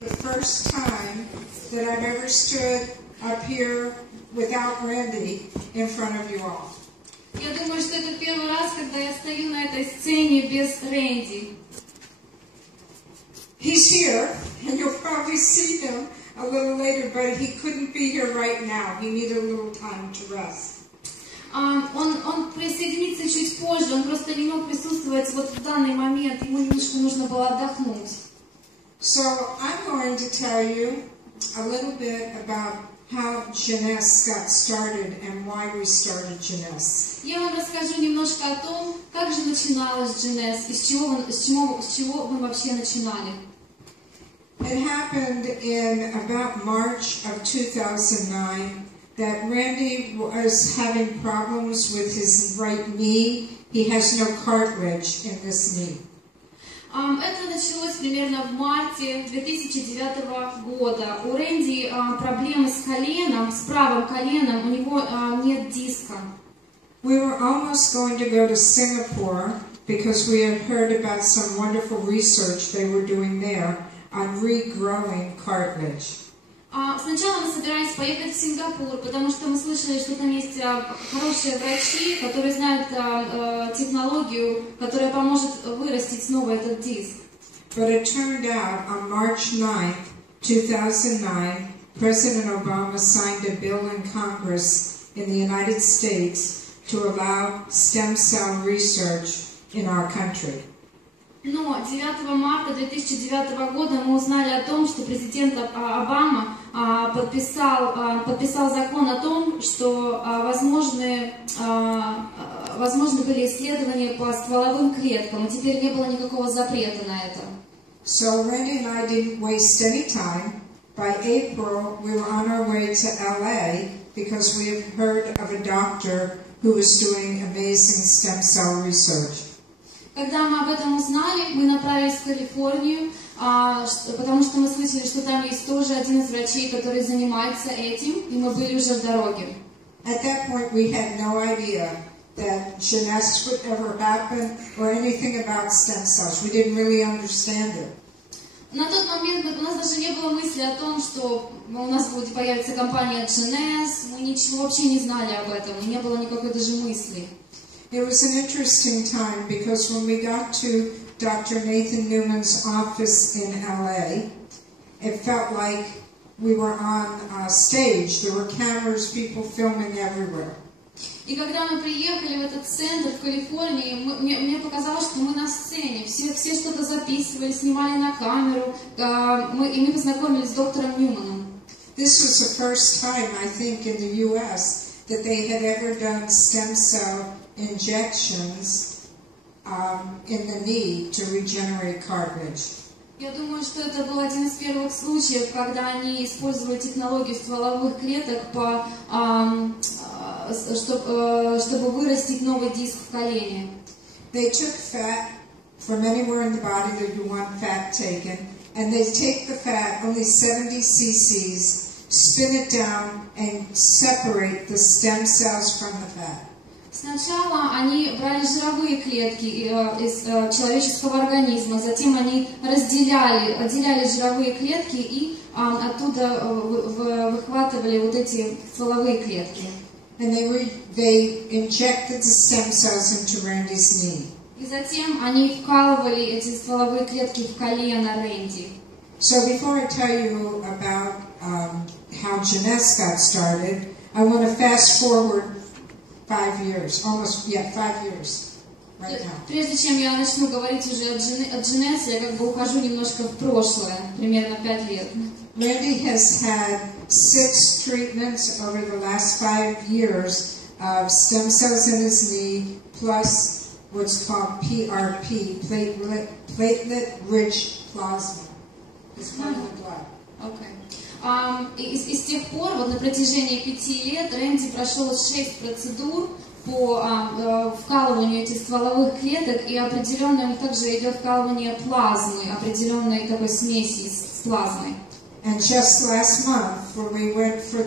The first time that I've ever stood up here without Randy in front of you all. Я думаю, что это первый раз, когда я стою на этой сцене без Рэнди. He's here, and you'll probably see him a little later, but he couldn't be here right now. He needed a little time to rest. Он присоединится чуть позже, он просто не мог присутствовать вот в данный момент, ему немножко нужно было отдохнуть. So I'm going to tell you a little bit about how Jeunesse got started and why we started Jeunesse. Я вам расскажу немножко о том, как же начиналась Jeunesse, и с чего мы вообще начинали. It happened in about March of 2009 that Randy was having problems with his right knee. He has no cartilage in this knee. Это началось примерно в марте 2009 года. У Рэнди проблемы с коленом, с правым коленом, у него нет диска. We were almost going to go to Singapore because we had heard about some wonderful research they were doing there on regrowing cartilage. Сначала мы собирались поехать в Сингапур, потому что мы слышали, что там есть хорошие врачи, которые знают технологию, которая поможет вырастить снова этот диск. But it turned out on March 9, 2009, President Obama signed a bill in Congress in the United States to allow stem cell research in our country. Но 9 марта 2009 года мы узнали о том, что президент Обама подписал закон о том, что возможны были исследования по стволовым клеткам, и теперь не было никакого запрета на это. So Randy and I didn't waste any time. By April, we were on our way to LA because we had heard of a doctor who was doing amazing stem cell research. Когда мы об этом узнали, мы направились в Калифорнию, потому что мы слышали, что там есть тоже один из врачей, который занимается этим, и мы были уже в дороге. At that point, we had no idea that Jeunesse would ever happen or anything about stem cells. We didn't really understand it. На тот момент у нас даже не было мысли о том, что у нас будет появиться компания Jeunesse, мы ничего вообще не знали об этом, и не было никакой даже мысли. It was an interesting time because when we got to Dr. Nathan Newman's office in LA, it felt like we were on a stage. There were cameras, people filming everywhere. И когда мы приехали в этот центр в Калифорнии, мне показалось, что мы на сцене. Все что-то записывали, снимали на камеру, и мы познакомились с доктором Ньюманом. This was the first time, I think, in the U.S. that they had ever done stem cell injections in the knee to regenerate cartilage. Я думаю, что это был один из первых случаев, когда они использовали технологию стволовых клеток, чтобы вырастить новый диск в колене. They took fat from anywhere in the body that you want fat taken, and they take the fat, only 70 cc's, spin it down, and separate the stem cells from the fat. Сначала они брали жировые клетки из человеческого организма, затем они отделяли жировые клетки и оттуда выхватывали вот эти стволовые клетки. And they injected the stem cells into Randy's knee. И затем они вкалывали эти стволовые клетки в колено Рэнди. So before I tell you about how Jeunesse got started, I want to fast forward 5 years, 5 years right now. Прежде чем я начну говорить уже от Jeunesse, я как бы ухожу немножко в прошлое, примерно 5 лет. Randy has had 6 treatments over the last 5 years of stem cells in his knee, plus what's called PRP, platelet-rich plasma. It's part of the blood. Okay. И с тех пор, вот на протяжении 5 лет, Рэнди прошел 6 процедур по вкалыванию этих стволовых клеток, и определенно у них также идет вкалывание плазмы, определенной такой смеси с плазмой. And just last month, when we went for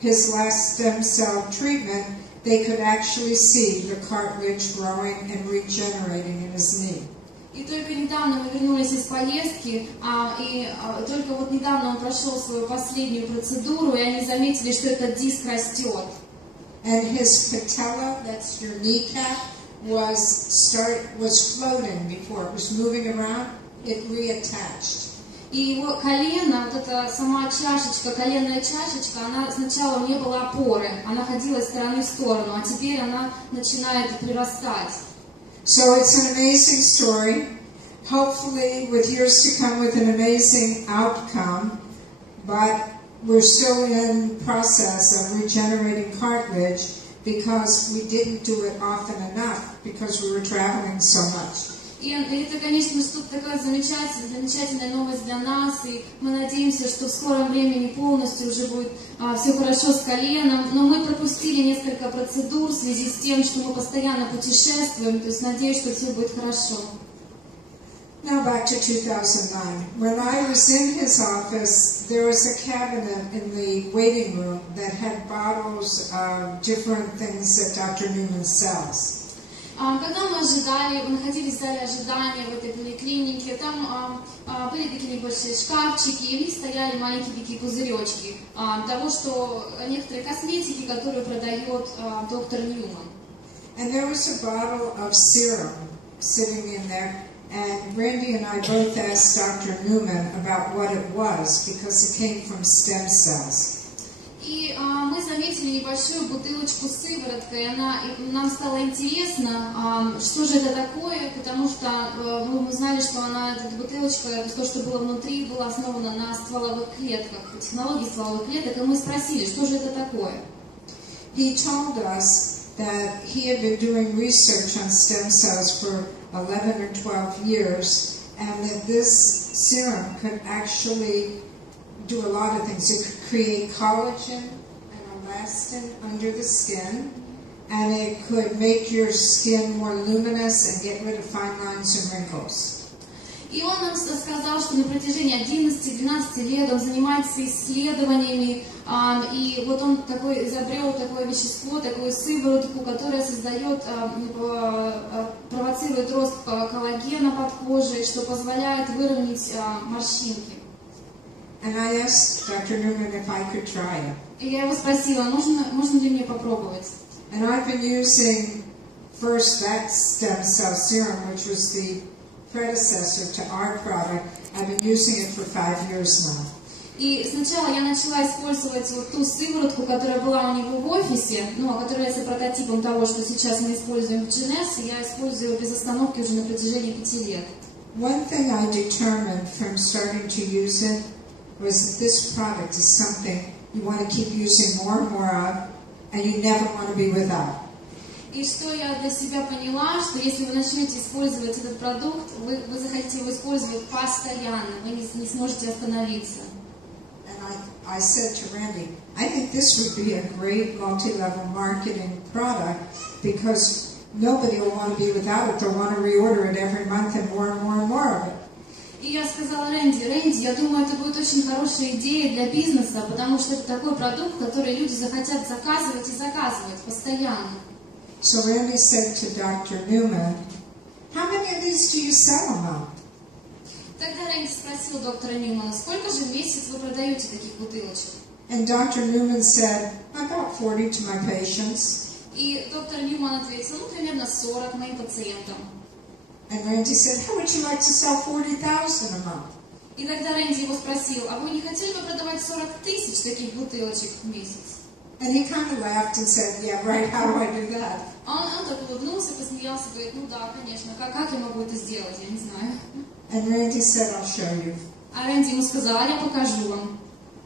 his last stem cell treatment, they could actually see the cartilage growing and regenerating in his knee. И только недавно мы вернулись из поездки, только вот недавно он прошел свою последнюю процедуру, и они заметили, что этот диск растет. And his patella, that's your kneecap, was floating before. It was moving around. It reattached. И его колено, вот эта сама чашечка, коленная чашечка, она сначала у нее была опоры, она ходила из стороны в сторону, а теперь она начинает прирастать. So it's an amazing story. Hopefully, with years to come, with an amazing outcome. But we're still in process of regenerating cartilage because we didn't do it often enough because we were traveling so much. И это, конечно, что-то такая замечательная новость для нас, и мы надеемся, что в скором времени полностью уже будет все хорошо с коленом, но мы пропустили несколько процедур в связи с тем, что мы постоянно путешествуем, то есть надеюсь, что все будет хорошо. Now back to 2009. When I was in his office, there was a cabinet in the waiting room that had bottles of different things that Dr. Newman sells. Когда мы находились в зале ожидания в этой поликлинике, там были такие небольшие шкафчики, и в них стояли маленькие такие пузыречки того, что некоторые косметики, которые продает доктор Ньюман. And there was a bottle of serum sitting in there, and Randy and I both asked Dr. Newman about what it was because it came from stem cells. И мы заметили небольшую бутылочку с сывороткой, и нам стало интересно, что же это такое, потому что мы знали, что эта бутылочка, то, что было внутри, было основано на стволовых клетках, технологии стволовых клеток, и мы спросили, что же это такое. He told us that he had been doing research on stem cells for 11 or 12 years, and that this serum could actually do a lot of things. It could create collagen and elastin under the skin, and it could make your skin more luminous and get rid of fine lines and wrinkles. И он нам сказал, что на протяжении 11-12 лет он занимается исследованиями, и вот он изобрел такое вещество, такую сыворотку, которая провоцирует рост коллагена под кожей, что позволяет выровнять морщинки. And I asked Dr. Newman if I could try it. И я его спросила, можно ли мне попробовать? And I've been using first that stem cell serum, which was the predecessor to our product. I've been using it for 5 years now. И сначала я начала использовать вот ту сыворотку, которая была у него в офисе, которая является прототипом того, что сейчас мы используем в GNS, и я использую ее без остановки уже на протяжении 5 лет. One thing I determined from starting to use it was that this product is something you want to keep using more and more of, and you never want to be without. И что я для себя поняла, что если вы начнете использовать этот продукт, вы захотите его использовать постоянно, вы не сможете остановиться. And I said to Randy, I think this would be a great multi-level marketing product because nobody will want to be without it. They'll want to reorder it every month and more and more and more of it. И я сказала Рэнди, я думаю, это будет очень хорошая идея для бизнеса, потому что это такой продукт, который люди захотят заказывать и заказывать постоянно. So Randy said to Dr. Newman, how many of these do you sell a month? Тогда Рэнди спросил доктора Ньюмана, сколько же в месяц вы продаете таких бутылочек? And Dr. Newman said, about 40 to my patients. И доктор Ньюман ответил, примерно 40 моим пациентам. And Randy said, how would you like to sell 40,000 a month? И тогда Рэнди его спросил, а вы не хотели бы продавать 40 тысяч таких бутылочек в месяц? And he kind of laughed and said, yeah, right, how do I do that? Он так улыбнулся, посмеялся, говорит, да, конечно, как я могу это сделать, я не знаю. And Randy said, I'll show you. А Рэнди ему сказал, я покажу вам.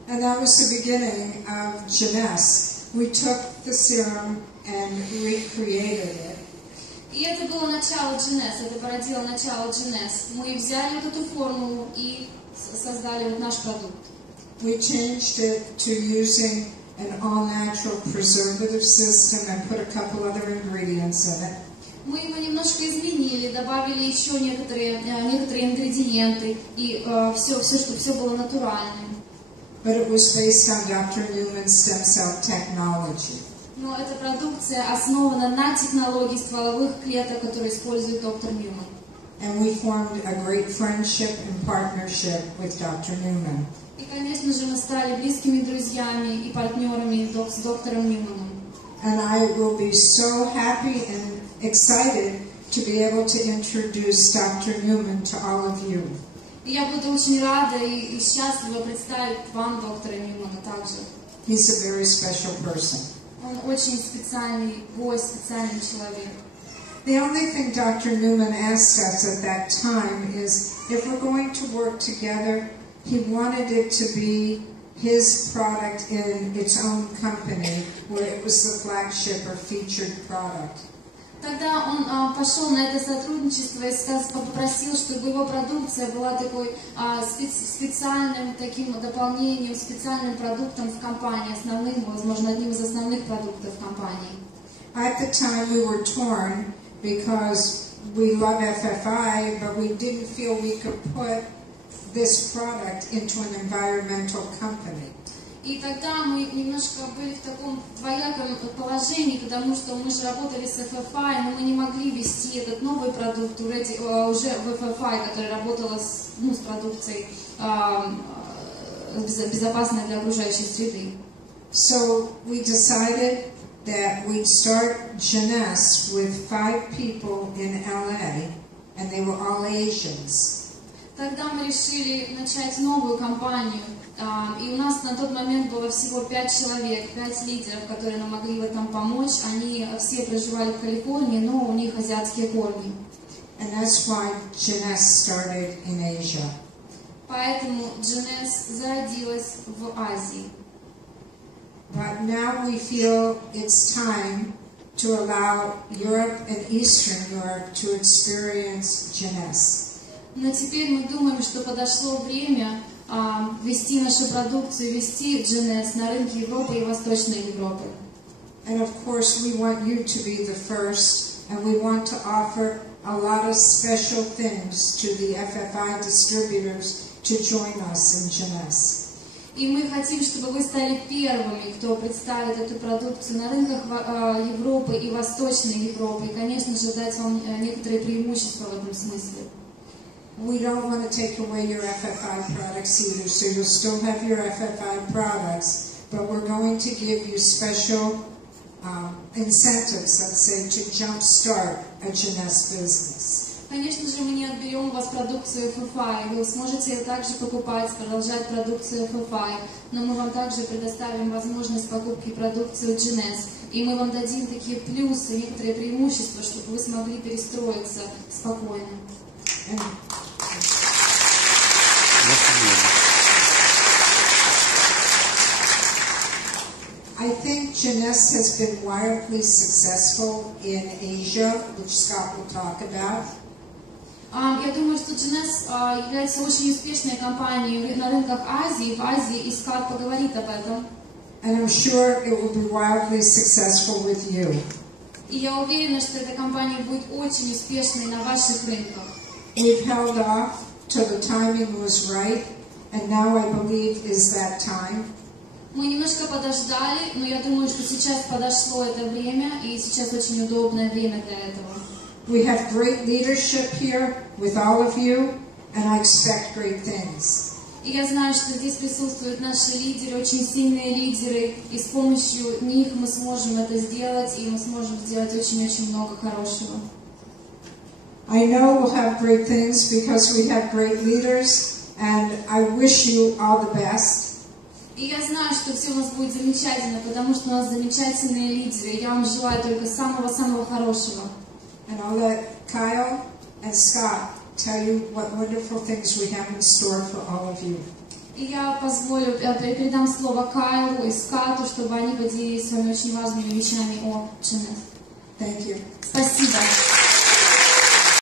And that was the beginning of GNS. We took the serum and recreated it. И это было начало GNS, это породило начало GNS. Мы взяли вот эту формулу и создали вот наш продукт. We changed it to using an all-natural preservative system and put a couple other ingredients in it. Мы его немножко изменили, добавили еще некоторые ингредиенты, и чтобы все было натуральным. But it was based on Dr. Newman's stem cell technology. Но эта продукция основана на технологии стволовых клеток, которые использует доктор Ньюман. and we formed a great friendship and partnership with Dr. Newman. И, конечно же, мы стали близкими друзьями и партнерами с доктором Ньюманом. And I will be so happy and excited to be able to introduce Dr. Newman to all of you. И я буду очень рада и счастлива представить вам доктора Ньюмана также. He's a very special person. Он очень специальный гость, специальный человек. The only thing Dr. Newman asked us at that time is if we're going to work together, he wanted it to be his product in its own company, where it was the flagship or featured product. Тогда он пошел на это сотрудничество и попросил, чтобы его продукция была такой специальным таким дополнением, специальным продуктом в компании, основным, возможно, одним из основных продуктов компании. At the time we were torn because we love FFI, but we didn't feel we could put this product into an environmental company. И тогда мы немножко были в таком двояком положении, потому что мы же работали с FFI, но мы не могли вести этот новый продукт уже в FFI, который работала с продукцией безопасной для окружающей среды. So we decided that we'd start Jeunesse with 5 people in LA, and they were all Asians. Тогда мы решили начать новую кампанию, и у нас на тот момент было всего 5 человек, 5 лидеров, которые нам могли в этом помочь. Они все проживали в Калифорнии, но у них азиатские корни. And that's why Jeunesse started in Asia. Поэтому Jeunesse зародилась в Азии. But now we feel it's time to allow Europe and Eastern Europe to experience Jeunesse. Но теперь мы думаем, что подошло время ввести нашу продукцию, ввести Jeunesse на рынки Европы и Восточной Европы. And of course we want you to be the first, and we want to offer a lot of special things to the FFI distributors to join us in Jeunesse. И мы хотим, чтобы вы стали первыми, кто представит эту продукцию на рынках Европы и Восточной Европы. И, конечно же, дать вам некоторые преимущества в этом смысле. We don't want to take away your FFI products either, so you'll still have your FFI products, but we're going to give you special incentives, let's say, to jumpstart a Jeunesse business. Конечно же, мы не отберем у вас продукцию FFI, вы сможете также покупать, продолжать продукцию FFI, но мы вам также предоставим возможность покупки продукции Jeunesse, и мы вам dадим такие плюсы, некоторые преимущества, чтобы вы смогли перестроиться спокойно. I think Jeunesse has been wildly successful in Asia, which Scott will talk about. Я думаю, что Jeunesse является очень успешной компанией на рынках Азии, в Азии, и Scott поговорит об этом. And I'm sure it will be wildly successful with you. И я уверена, что эта компания будет очень успешной на ваших рынках. We've held off till the timing was right, and now I believe is that time. Мы немножко подождали, но я думаю, что сейчас подошло это время, и сейчас очень удобное время для этого. We have great leadership here with all of you, and I expect great things. И я знаю, что здесь присутствуют наши лидеры, очень сильные лидеры, и с помощью них мы сможем это сделать, и мы сможем сделать очень-очень много хорошего. I know we'll have great things because we have great leaders, and I wish you all the best. И я знаю, что все у нас будет замечательно, потому что у нас замечательные лидеры, и я вам желаю только самого-самого хорошего. And I'll let Kyle and Scott tell you what wonderful things we have in store for all of you. И я передам слово Кайлу и Скатту, чтобы они поделились с вами очень важными вещами о Jeunesse. Thank you. Спасибо.